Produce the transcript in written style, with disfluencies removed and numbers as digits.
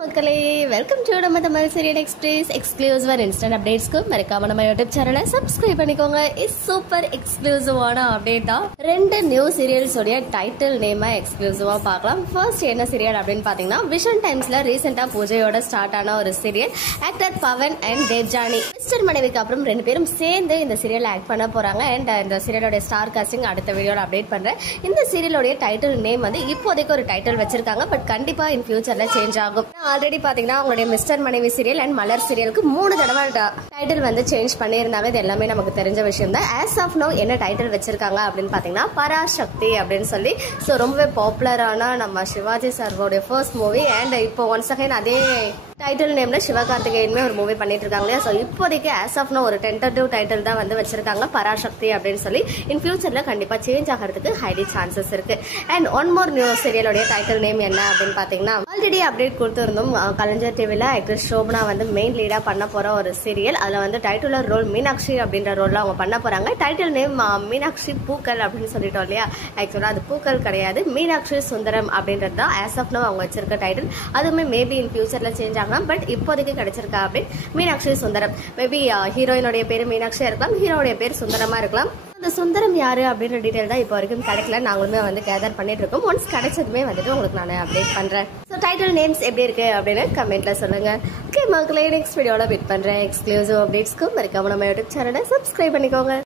மக்களே welcome to நம்ம Tamil serial express exclusive and instant அப்டேட்ஸ்க்கு மறக்காம நம்ம யூடியூப் சேனலை சப்ஸ்கிரைப் பண்ணிக்கோங்க. இஸ் சூப்பர் எக்ஸ்க்ளூசிவான அப்டேட் தான். 2 நியூ சீரியல்ஸ் உடைய டைட்டில் நேமை எக்ஸ்க்ளூசிவா பார்க்கலாம். ஃபர்ஸ்ட் என்ன சீரியல் அப்படின்னு பாத்தீங்கன்னா விஷன் டைம்ஸ்ல ரீசெண்டா பூஜையோட ஸ்டார்ட் ஆன ஒரு serial. Actor Pavan and Devjani mister மனைவிக்கு அப்புறம் 2 பேரும் சேர்ந்து இந்த சீரியல் ஆக்ட் பண்ண போறாங்க. அண்ட் இந்த சீரியலோட ஸ்டார் காஸ்டிங் அடுத்த வீடியோல அப்டேட் பண்றேன். இந்த சீரியலோட டைட்டில் நேம் வந்து இப்போதைக்கு ஒரு டைட்டில் வச்சிருக்காங்க. பட் கண்டிப்பா இன் ஃபியூச்சர்ல சேஞ்ச் ஆகும். ஆல்ரெடி பாத்தீங்கன்னா அவங்களுடைய மிஸ்டர் மனைவி சீரியல் அண்ட் மலர் சீரியலுக்கு 3 தடவை டைட்டில் வந்து சேஞ்ச் பண்ணியிருந்தாங்க. இது எல்லாமே நமக்கு தெரிஞ்ச விஷயம் தான். ஆஸ் ஆஃப் நோ என்ன டைட்டில் வச்சிருக்காங்க அப்படின்னு பாத்தீங்கன்னா பராசக்தி அப்படின்னு சொல்லி. ஸோ ரொம்பவே பாப்புலரான நம்ம சிவாஜி சாரோடைய ஃபர்ஸ்ட் மூவி. அண்ட் இப்போ ஒன்ஸ் அகைன் அதே டைட்டில் நேம்ல சிவகார்த்திகேயனுமே ஒரு மூவி பண்ணிட்டு இருக்காங்க இல்லையா. ஸோ இப்போதைக்கு ஆஸ் ஆஃப் நோ ஒரு டென்டேட்டிவ் டைட்டில் தான் வந்து வச்சிருக்காங்க பராசக்தி அப்படின்னு சொல்லி. இன் ஃபியூச்சர்ல கண்டிப்பா சேஞ்ச் ஆகிறதுக்கு ஹைலி சான்சஸ் இருக்கு. அண்ட் ஒன் மோர் நியூ சீரியலோடைய டைட்டில் நேம் என்ன அப்படின்னு பாத்தீங்கன்னா ஆல்ரெடி அப்டேட் கொடுத்திருந்தோம். கலைஞர் டிவில ஆக்ட்ரஸ் சோபனா வந்து மெயின் லீடா பண்ண போற ஒரு சீரியல். அதுல வந்து டைட்டிலர் ரோல் மீனாட்சி அப்படின்ற ரோல்ல அவங்க பண்ண போறாங்க. டைட்டில் நேம் மீனாட்சி பூக்கள் அப்படின்னு சொல்லிட்டோம் இல்லையா. ஆக்சுவலா அது பூக்கள் கிடையாது, மீனாட்சி சுந்தரம் அப்படின்றது தான் ஆஸ் ஆஃப் நோ அவங்க வச்சிருக்க டைட்டில். அதுவுமே மேபி இன் ஃபியூச்சர்ல சேஞ்ச் ஆகும். பட் இப்போதைக்கு கிடைச்சிருக்கா அப்படின்னு மீனாட்சி சுந்தரம். மேபி ஹீரோயினுடைய பேரு மீனாட்சியா இருக்கலாம், ஹீரோடைய பேர் சுந்தரமா இருக்கலாம். அந்த சுந்தரம் யாரு அப்படின்ற டீடைல் தான் இப்போ வரைக்கும் கிடைக்கல. நாங்களுமே வந்து கேதர் பண்ணிட்டு இருக்கோம். ஒன்ஸ் கிடைச்சதுமே வந்துட்டு உங்களுக்கு நான் அப்டேட் பண்றேன். ஸோ டைட்டில் நேம்ஸ் எப்படி இருக்கு அப்படின்னு கமெண்ட்ல சொல்லுங்க. ஓகே மக்களே, நெக்ஸ்ட் வீடியோல மீட் பண்றேன். எக்ஸ்க்ளூசிவ் அப்டேட்ஸ்க்கு மறக்காம நம்ம யூடியூப் சேனலை சப்ஸ்கிரைப் பண்ணிக்கோங்க.